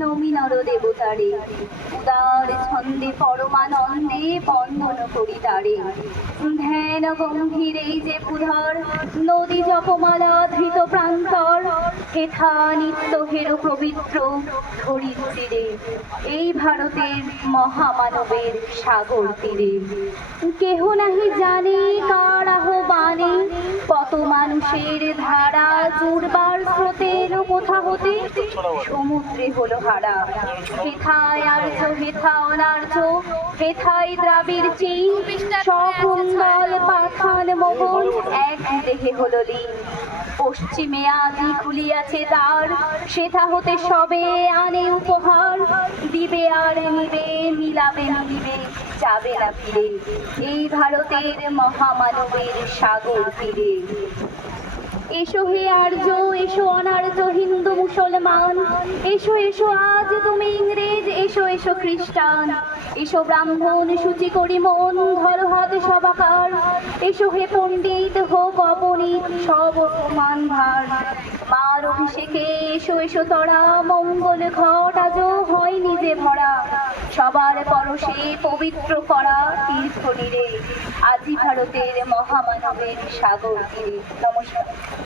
নমি নর দেবতারে, উদার ছন্দে পরমানন্দে বন্দন করি তারে। ধ্যান গম্ভীরে যে পুধর, নদী জপমালা ধৃত প্রান্তর, হেথা নিত্য হেরো পবিত্র ধরিত্রীরে, এই ভারতের মহামানবের সাগর তীরে। কেহ নাহি জানে কার আহ্বানে, কত মানুষের ধারা জুড়বার স্রোতে এলো কোথা হতে, সমুদ্রে হলো হারা। হেথায় আর্য হেথা অনার্য, হেথায় দ্রাবিড় চীন, সকুন্দল পাঠান মোগল এক দেহে হলো লীন। পশ্চিমে আজি খুলিয়াছে দ্বার, সেথা হতে সবে আনে উপহার, দিবে আর নিবে মিলাবে মিলিবে যাবে না ফিরে, এই ভারতের মহামানবের সাগর তীরে। এসো হে আর্য, এসো অনার্য হিন্দু মুসলমান, এসো এসো আজ তুমি ইংরেজ, এসো এসো খ্রিস্টান, এসো ব্রাহ্মণ সূচি করি মন, ধরো হাত সবাকার, এসো হে পণ্ডিত হোক অপনীত সব অপমান ভার। মার অভিষেকে এসো এসো তরা, মঙ্গল ঘট আজও হয় নিজে ভরা, সবার পরশে পবিত্র করা তীর্থ নীরে, আজি ভারতের মহামানবের সাগর তীরে। নমস্কার।